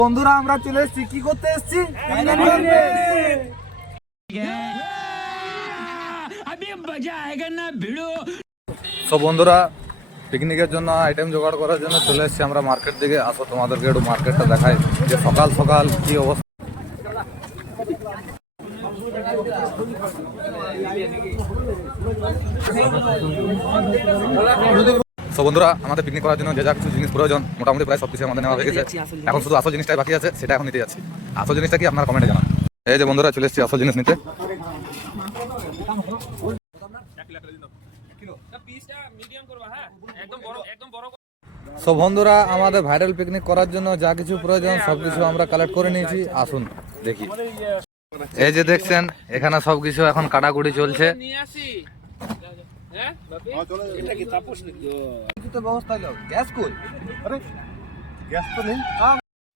বন্ধুরা আমরা চলে এসেছি, কি করতে এসেছি? সব বন্ধুরা পিকনিকের জন্য আইটেম জোগাড় করার জন্য চলে এসেছি আমরা মার্কেট দিকে। আসো তোমাদেরকে একটু মার্কেটটা দেখাই যে সকাল সকাল কি অবস্থা। তো বন্ধুরা আমাদের পিকনিক করার জন্য যে যা কিছু জিনিস প্রয়োজন মোটামুটি প্রায় সবকিছু আমাদের নেওয়া হয়ে গেছে। এখন শুধু আসল জিনিসটাই বাকি আছে, সেটা এখন নিতে যাচ্ছি। আসল জিনিসটা কি আপনারা কমেন্টে জানান। এই যে বন্ধুরা চলে এসেছি আসল জিনিস নিতে। সব বন্ধুরা আমাদের ভাইরাল পিকনিক করার জন্য যা কিছু প্রয়োজন সবকিছু আমরা কালেক্ট করে নিয়েছি। আসুন দেখি। এই যে দেখছেন এখানে সবকিছু এখন কাটাকুটি চলছে।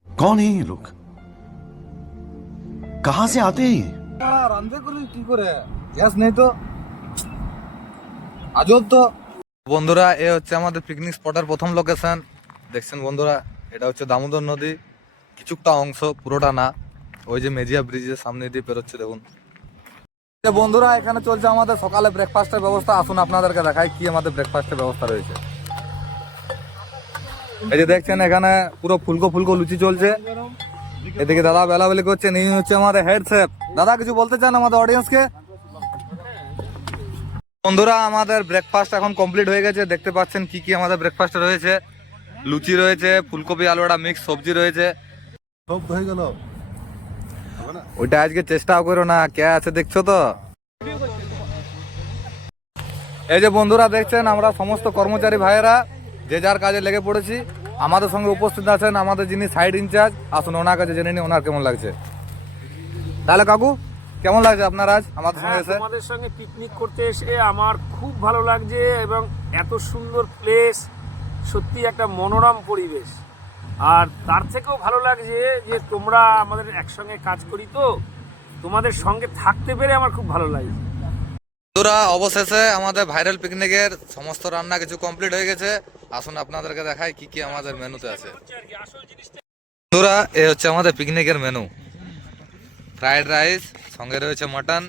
कौन है ये लोग? कहां से आते हैं? কি করে গ্যাস নেই তো, আজব তো। বন্ধুরা এ হচ্ছে আমাদের পিকনিক স্পটের প্রথম লোকেশন। দেখছেন বন্ধুরা, এটা হচ্ছে দামোদর নদী কিছুটা অংশ, পুরোটা না। ওই যে মেজিয়া ব্রিজের সামনে দিয়ে পেরোচ্ছে দেখুন। বন্ধুরা এখানে চলছে আমাদের সকালে ব্রেকফাস্টের ব্যবস্থা। আসুন আপনাদেরকে দেখাই কি আমাদের ব্রেকফাস্টের ব্যবস্থা রয়েছে। এই যে দেখছেন এখানে পুরো ফুলকো ফুলকো লুচি চলছে। এদিকে দাদা বেলাবেলি করছে, এই হচ্ছে আমাদের হেড শেফ। দাদা কিছু বলতে চান আমাদের অডিয়েন্সকে? বন্ধুরা আমাদের ব্রেকফাস্ট এখন কমপ্লিট হয়ে গেছে। দেখতে পাচ্ছেন কি কি আমাদের ব্রেকফাস্টে রয়েছে। লুচি রয়েছে, ফুলকপি আলুটা মিক্স সবজি রয়েছে। সব হয়ে গেল। ওইটা আজকে চেষ্টাও করো না, কে আছে দেখছো তো। এই যে বন্ধুরা দেখছেন আমরা সমস্ত কর্মচারী ভাইয়েরা যে যার কাজে লেগে পড়েছি। আমাদের সঙ্গে উপস্থিত আছেন আমাদের যিনি সাইড ইনচার্জ। আসুন ওনার কাছে জেনে নিই ওনার কেমন লাগছে। তাহলে কাকু কেমন লাগছে আপনার আজ আমাদের সঙ্গে এসে? আমাদের সঙ্গে পিকনিক করতে এসে আমার খুব ভালো লাগছে এবং এত সুন্দর প্লেস, সত্যি একটা মনোরম পরিবেশ। আর তার থেকেও ভালো লাগছে যে তোমরা আমাদের একসঙ্গে কাজ করি, তো তোমাদের সঙ্গে থাকতে পেরে আমার খুব ভালো লাগে। বন্ধুরা অবশেষে আমাদের ভাইরাল পিকনিকের সমস্ত রান্না কিছু কমপ্লিট হয়ে গেছে। আসুন আপনাদেরকে দেখাই কি কি আমাদের মেনুতে আছে। বন্ধুরা এ হচ্ছে আমাদের পিকনিকের মেনু। ফ্রাইড রাইস, সঙ্গে রয়েছে মটন,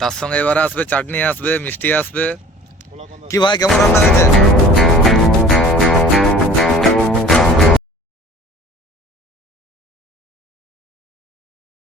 তার সঙ্গে এবারে আসবে চাটনি, আসবে মিষ্টি আসবে। কি ভাই কেমন রান্না হয়েছে?